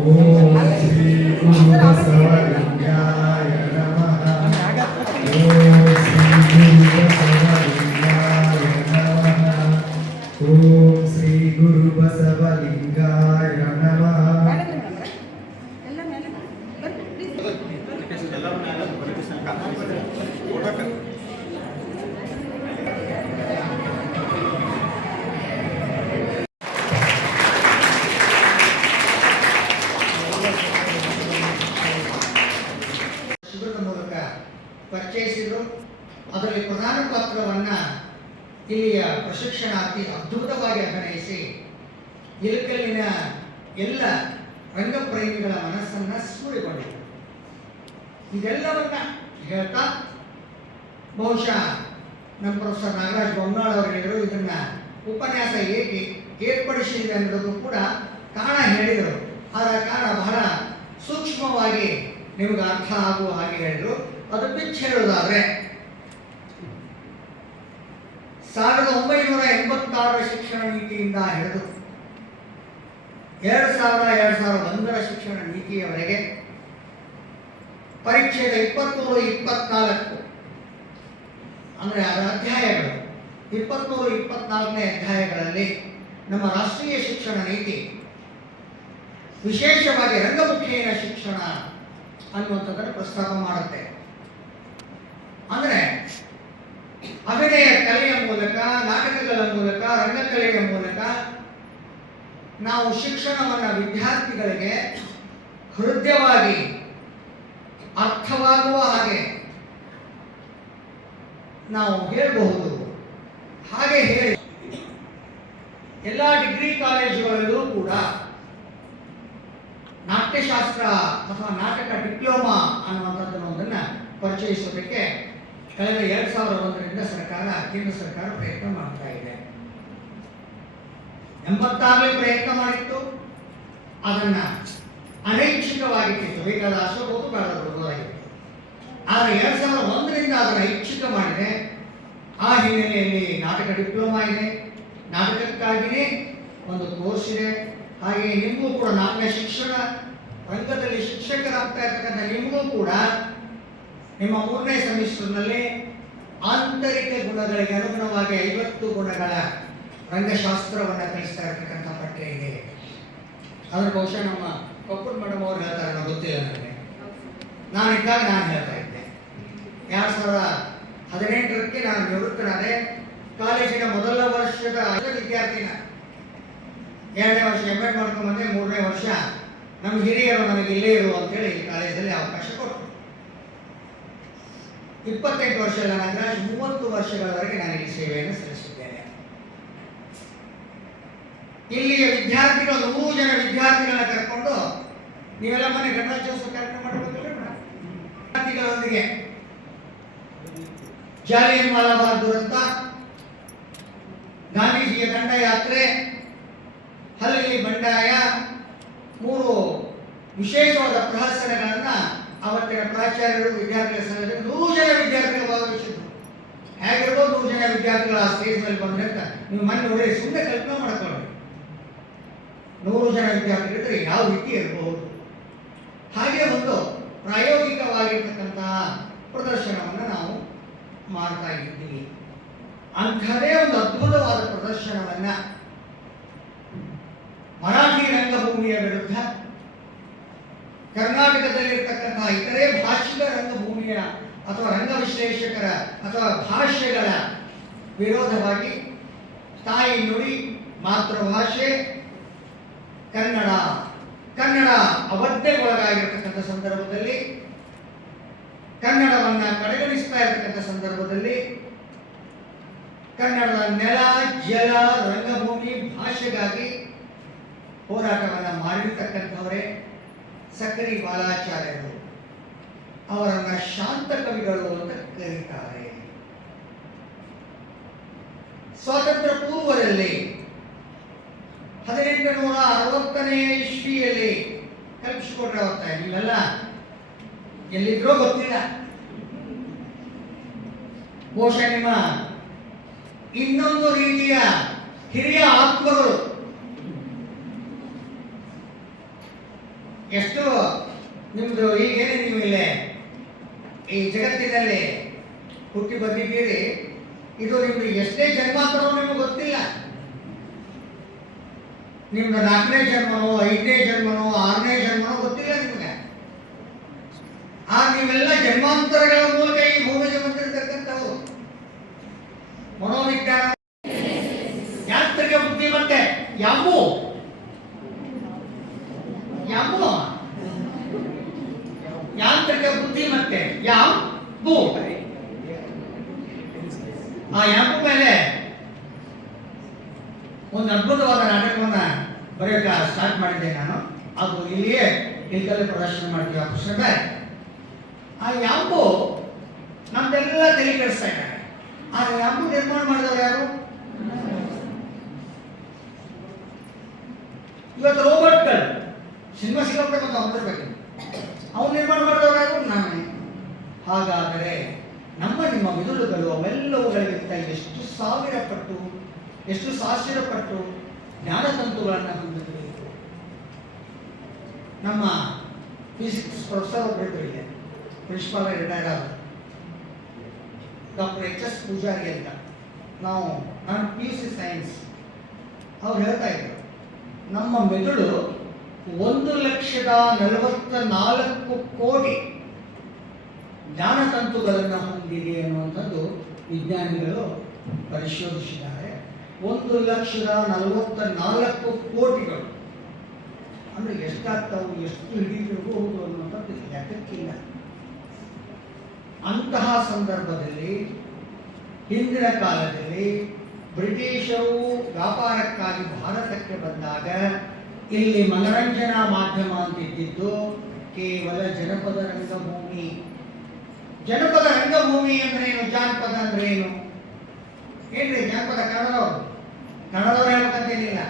ಓಂ ಶ್ರೀ ಗುರು ಬಸವಲಿಂಗಾಯ ನಮಃ. ಓಂ ಶ್ರೀ ಗುರು ಬಸವಲಿಂಗಾಯ ನಮಃ. ಓಂ ಶ್ರೀ ಗುರು ಬಸವಲಿಂಗಾಯ ನಮಃ. ಶಿಬಿರದ ಮೂಲಕ ಪರಿಚಯಿಸಿದರು. ಅದರಲ್ಲಿ ಪ್ರಧಾನ ಪಾತ್ರವನ್ನು ಇಲ್ಲಿಯ ಪ್ರಶಿಕ್ಷಣಾರ್ಥಿ ಅದ್ಭುತವಾಗಿ ಅಭಿನಯಿಸಿ ಇಲಕಲ್ಲಿನ ಎಲ್ಲ ರಂಗಪ್ರೇಮಿಗಳ ಮನಸ್ಸನ್ನು ಸೂರೆಗೊಂಡಿದ್ದರು. ಇದೆಲ್ಲವನ್ನ ಹೇಳ್ತಾ ಬಹುಶಃ ನಮ್ಮ ಪ್ರೊಫೆಸರ್ ನಾಗರಾಜ್ ಬೊಮ್ನಾಳ್ ಅವರು ಹೇಳಿದರು, ಇದನ್ನ ಉಪನ್ಯಾಸ ಏಕೆ ಏರ್ಪಡಿಸಿದೆ ಅನ್ನೋದು ಕೂಡ ಕಾರಣ ಹೇಳಿದರು. ಅದರ ಕಾರಣ ಬಹಳ ಸೂಕ್ಷ್ಮವಾಗಿ ನಿಮಗೆ ಅರ್ಥ ಆಗುವ ಹಾಗೆ ಹೇಳಿದರು. ಅದು ಬಿಚ್ಚಿ ಹೇಳುವುದಾದ್ರೆ 1986 ಶಿಕ್ಷಣ ನೀತಿಯಿಂದ ಹಿಡಿದು 2001 ಶಿಕ್ಷಣ ನೀತಿಯವರೆಗೆ ಪರೀಕ್ಷೆಯ 23-24 ಅಂದರೆ ಅದರ ಅಧ್ಯಾಯಗಳು 23-24ನೇ ಅಧ್ಯಾಯಗಳಲ್ಲಿ ನಮ್ಮ ರಾಷ್ಟ್ರೀಯ ಶಿಕ್ಷಣ ನೀತಿ ವಿಶೇಷವಾಗಿ ರಂಗಮುಖೇನ ಶಿಕ್ಷಣ ಅನ್ನುವಂಥದ್ದನ್ನು ಪ್ರಸ್ತಾಪ ಮಾಡುತ್ತೆ. ಅಂದರೆ ಅಭಿನಯ ಕಲೆಯ ಮೂಲಕ, ನಾಟಕಗಳ ಮೂಲಕ, ರಂಗಕಲೆಯ ಮೂಲಕ ನಾವು ಶಿಕ್ಷಣವನ್ನು ವಿದ್ಯಾರ್ಥಿಗಳಿಗೆ ಹೃದಯವಾಗಿ ಅರ್ಥವಾಗುವ ಹಾಗೆ ನಾವು ಹೇಳಬಹುದು. ಹಾಗೆ ಹೇಳಿ ಎಲ್ಲ ಡಿಗ್ರಿ ಕಾಲೇಜುಗಳಲ್ಲೂ ಕೂಡ ನಾಟ್ಯಶಾಸ್ತ್ರ ಅಥವಾ ನಾಟಕ ಡಿಪ್ಲೊಮಾ ಅನ್ನುವಂಥದ್ದನ್ನು ಪರಿಚಯಿಸೋದಕ್ಕೆ ಕಳೆದ 2001ರಿಂದ ಕೇಂದ್ರ ಸರ್ಕಾರ ಪ್ರಯತ್ನ ಮಾಡ್ತಾ ಇದೆ. 86ರಲ್ಲಿ ಪ್ರಯತ್ನ ಮಾಡಿತ್ತು, ಅದನ್ನ ಅನೈಚ್ಛಿಕವಾಗಿ ಬೇಕಾದ ಅಶೋಬಹುದು ಬೇಡಬಹುದಾಗಿತ್ತು. ಆದರೆ 2001ರಿಂದ ಅದನ್ನು ಐಚ್ಛಿಕ ಮಾಡಿದೆ. ಆ ಹಿನ್ನೆಲೆಯಲ್ಲಿ ನಾಟಕ ಡಿಪ್ಲೊಮಾ ಇದೆ, ನಾಟಕಕ್ಕಾಗಿಯೇ ಒಂದು ಕೋರ್ಸ್ ಇದೆ. ಹಾಗೆ ನಿಮಗೂ ಕೂಡ ನಾಟ್ಯ ಶಿಕ್ಷಣ ರಂಗದಲ್ಲಿ ಶಿಕ್ಷಕರಾಗ್ತಾ ಇರ್ತಕ್ಕಂಥ ನಿಮಗೂ ಕೂಡ ನಿಮ್ಮ 3ನೇ ಸೆಮಿಸ್ಟರ್ನಲ್ಲಿ ಆಂತರಿಕ ಗುಣಗಳಿಗೆ ಅನುಗುಣವಾಗಿ 50 ಗುಣಗಳ ರಂಗಶಾಸ್ತ್ರವನ್ನು ಕಲಿಸ್ತಾ ಇರ್ತಕ್ಕಂಥ ಪಠ್ಯ ಇದೆ. ಅದ್ರ ಬಹುಶಃ ನಮ್ಮ ಕೊಪ್ಪೂರ್ ಮೇಡಮ್ ಅವ್ರು ಹೇಳ್ತಾರೆ, ನನಗೆ ಗೊತ್ತಿಲ್ಲ. ನಾನಿದ್ದಾಗ ನಾನು ಹೇಳ್ತಾ ಇದ್ದೆ. 2018ಕ್ಕೆ ನಾನು ನಿವೃತ್ತನಾದೆ. ಕಾಲೇಜಿನ ಮೊದಲ ವರ್ಷದ ವಿದ್ಯಾರ್ಥಿನ 2ನೇ ವರ್ಷ ಎಮ್.ಎಡ್ ಮಾಡ್ಕೊಂಡು ಬಂದೆ. 3ನೇ ವರ್ಷ ನಮ್ಮ ಹಿರಿಯರು ನನಗೆ ಇಲ್ಲೇ ಇರು ಅಂತೇಳಿ ಕಾಲೇಜಲ್ಲಿ ಅವಕಾಶ ಕೊಟ್ಟರು. 28 ವರ್ಷಗಳ ನಂತರ 30 ವರ್ಷಗಳವರೆಗೆ ನಾನು ಈ ಸೇವೆಯನ್ನು ಸಲ್ಲಿಸಿದ್ದೇನೆ. ಇಲ್ಲಿಯ ವಿದ್ಯಾರ್ಥಿಗಳು 100 ಜನ ವಿದ್ಯಾರ್ಥಿಗಳನ್ನ ಕರ್ಕೊಂಡು ನೀವೆಲ್ಲ ಮನೆ ಗಣರಾಜ್ಯೋತ್ಸವ ಕಾರ್ಯಕ್ರಮ ಮಾಡಬೇಕಲ್ಲ, ವಿದ್ಯಾರ್ಥಿಗಳೊಂದಿಗೆ ಜಾಲಿಯನ್ ವಾಲಾಬಾಗ್ ದುರಂತ, ಗಾಂಧೀಜಿಯ ದಂಡಯಾತ್ರೆ, ಹಲ್ಲಿ ಬಂಡಾಯ, 3 ವಿಶೇಷವಾದ ಪ್ರಹಸನಗಳನ್ನ ಅವತ್ತಿನ ಪ್ರಾಚಾರ್ಯರು ವಿದ್ಯಾರ್ಥಿಗಳ ಸಂಘದಲ್ಲಿ 100 ಜನ ವಿದ್ಯಾರ್ಥಿಗಳು ಭಾಗವಹಿಸಿದ್ರು. ಹೇಗಿರ್ಬೋದು 100 ಜನ ವಿದ್ಯಾರ್ಥಿಗಳು ಆ ಸ್ಟೇಜ್ ಮೇಲೆ ಬಂದ್ರೆ ಅಂತ ನೀವು ಮನೆ ನೋಡಿ ಸುಮ್ಮನೆ ಕಲ್ಪನೆ ಮಾಡ್ಕೊಳ್ಳಿ. 100 ಜನ ವಿದ್ಯಾರ್ಥಿಗಳಿದ್ರೆ ಯಾವ ರೀತಿ ಇರಬಹುದು. ಹಾಗೆ ಒಂದು ಪ್ರಾಯೋಗಿಕವಾಗಿರ್ತಕ್ಕಂತಹ ಪ್ರದರ್ಶನವನ್ನು ನಾವು ಮಾಡ್ತಾ ಇದ್ದೀವಿ. ಅಂಥದೇ ಒಂದು ಅದ್ಭುತವಾದ ಪ್ರದರ್ಶನವನ್ನ ಮರಾಠಿ ರಂಗಭೂಮಿಯ ವಿರುದ್ಧ ಕರ್ನಾಟಕದಲ್ಲಿರ್ತಕ್ಕಂತಹ ಇತರೆ ಭಾಷಿಕ ರಂಗಭೂಮಿಯ ಅಥವಾ ರಂಗ ವಿಶ್ಲೇಷಕರ ಅಥವಾ ಭಾಷೆಗಳ ವಿರೋಧವಾಗಿ ತಾಯಿ ನುಡಿ, ಮಾತೃಭಾಷೆ ಕನ್ನಡ ಅವಧ್ಯೆಗೊಳಗಾಗಿರ್ತಕ್ಕಂಥ ಸಂದರ್ಭದಲ್ಲಿ, ಕನ್ನಡವನ್ನು ಕಡೆಗಣಿಸ್ತಾ ಇರತಕ್ಕಂಥ ಸಂದರ್ಭದಲ್ಲಿ ಕನ್ನಡದ ನೆಲ, ಜಲ, ರಂಗಭೂಮಿ, ಭಾಷೆಗಾಗಿ ಹೋರಾಟವನ್ನು ಮಾಡಿರ್ತಕ್ಕಂಥವರೇ ಸಕ್ಕರಿ ಬಾಲಾಚಾರ್ಯರು. ಅವರನ್ನ ಶಾಂತ ಕವಿಗಳು ಅಂತ ಕರೀತಾರೆ. ಸ್ವಾತಂತ್ರ್ಯ ಪೂರ್ವದಲ್ಲಿ 1860ನೇ ಇಸ್ವಿಯಲ್ಲಿ ಕಲ್ಪಿಸಿಕೊಟ್ರೆ ಹೋಗ್ತಾ ನೀವೆಲ್ಲ ಎಲ್ಲಿದ್ರೋ ಗೊತ್ತಿಲ್ಲ. ಬಹುಶಃ ನಿಮ್ಮ ಇನ್ನೊಂದು ರೀತಿಯ ಹಿರಿಯ ಆತ್ಮಗಳು ಎಷ್ಟು ನಿಮ್ದು ಈಗೇನು ನೀವು ಇಲ್ಲೇ ಈ ಜಗತ್ತಿನಲ್ಲಿ ಹುಟ್ಟಿ ಬಂದಿದ್ದೀರಿ, ಇದು ನಿಮ್ದು ಎಷ್ಟೇ ಜನ್ಮಾಂತರವೂ ನಿಮ್ಗೆ ಗೊತ್ತಿಲ್ಲ. ನಿಮ್ದು 4ನೇ ಜನ್ಮನೋ 5ನೇ ಜನ್ಮನೋ 6ನೇ ಜನ್ಮನೋ ಗೊತ್ತಿಲ್ಲ ನಿಮ್ಗೆ. ನೀವೆಲ್ಲ ಜನ್ಮಾಂತರಗಳ ಮೂಲಕ ಈ ಭೂಮಿಗೆ ಬಂದಿರತಕ್ಕಂಥವು. ಮನೋವಿಜ್ಞಾನ, ಯಾಂತ್ರಿಕ ಬುದ್ಧಿ ಮತ್ತೆ ಯಾವು ಯಾಂತ್ರಿಕ ಬುದ್ಧಿ ಮತ್ತೆ ಯಾವು ಆ ಯಾಪು ಮೇಲೆ ಒಂದು ಅದ್ಭುತವಾದ ನಾಟಕವನ್ನ ಬರೆಯೋಕೆ ಸ್ಟಾರ್ಟ್ ಮಾಡಿದ್ದೆ ನಾನು. ಅದು ಇಲ್ಲಿಯೇ ಇಲ್ಕಲ್ಲೇ ಪ್ರದರ್ಶನ ಮಾಡ್ತೀವಿ. ಆ ಪುಸ್ತಕ ಆ ಯಾಪು ನಮ್ದೆಲ್ಲ ತಲೆ ಕೆಡಿಸ್ತಾ ಇದ್ದಾರೆ. ಆ ಯಾಪು ನಿರ್ಮಾಣ ಮಾಡಿದವರು ಯಾರು? ಇವತ್ತು ರೋಬೋಟ್ಗಳು ಸಿನಿಮಾ ಸಿಗಬೇಕು ಅಂತಿರ್ಬೇಕು. ಅವ್ನು ನಿರ್ಮಾಣ ಮಾಡಿದವರು ಯಾರು? ನಾನೇ. ಹಾಗಾದರೆ ನಿಮ್ಮ ಮಿದುಳುಗಳು ಅವೆಲ್ಲವುಗಳಿಗಿಂತ ಎಷ್ಟು ಸಾವಿರ ಪಟ್ಟು, ಎಷ್ಟು ಸಾವಿರ ಪಟ್ಟು ಜ್ಞಾನತಂತುಗಳನ್ನು ಹೊಂದಿರಬೇಕು. ನಮ್ಮ ಫಿಸಿಕ್ಸ್ ಪ್ರೊಫೆಸರ್ ಒಬ್ಬರಿದ್ರು, ಇದೆ ಪ್ರಿನ್ಸಿಪಾಲ್ ರಿಟೈರ್ ಆದರು, ಡಾಕ್ಟರ್ ಎಚ್ ಎಸ್ ಪೂಜಾರಿ ಅಂತ. ನಾನು PUC ಸೈನ್ಸ್. ಅವ್ರು ಹೇಳ್ತಾ ಇದ್ರು, ನಮ್ಮ ಮೆದುಳು 1,44,00,000 ಜ್ಞಾನತಂತುಗಳನ್ನು ಹೊಂದಿದೆ ಅನ್ನುವಂಥದ್ದು ವಿಜ್ಞಾನಿಗಳು ಪರಿಶೋಧಿಸಿದ್ದಾರೆ. 1,44,00,000 ಅಂದರೆ ಎಷ್ಟಾಗ್ತಾವು, ಎಷ್ಟು ಹಿಡಿದಿರಬಹುದು ಅನ್ನುವಂಥದ್ದು ಲೆಕ್ಕಕ್ಕಿಲ್ಲ. ಅಂತಹ ಸಂದರ್ಭದಲ್ಲಿ ಹಿಂದಿನ ಕಾಲದಲ್ಲಿ ಬ್ರಿಟಿಷರು ವ್ಯಾಪಾರಕ್ಕಾಗಿ ಭಾರತಕ್ಕೆ ಬಂದಾಗ ಇಲ್ಲಿ ಮನರಂಜನಾ ಮಾಧ್ಯಮ ಅಂತಿದ್ದು ಕೇವಲ ಜನಪದ ರಂಗಭೂಮಿ. ಜನಪದ ರಂಗಭೂಮಿ ಅಂದ್ರೆ ಏನು? ಜಾನಪದ ಅಂದ್ರೆ ಏನು? ಏನ್ರಿ ಜಾನಪದ? ಕನ್ನಡದವರು ಹೇಳ್ಬೇಕಂತೇನಿಲ್ಲ.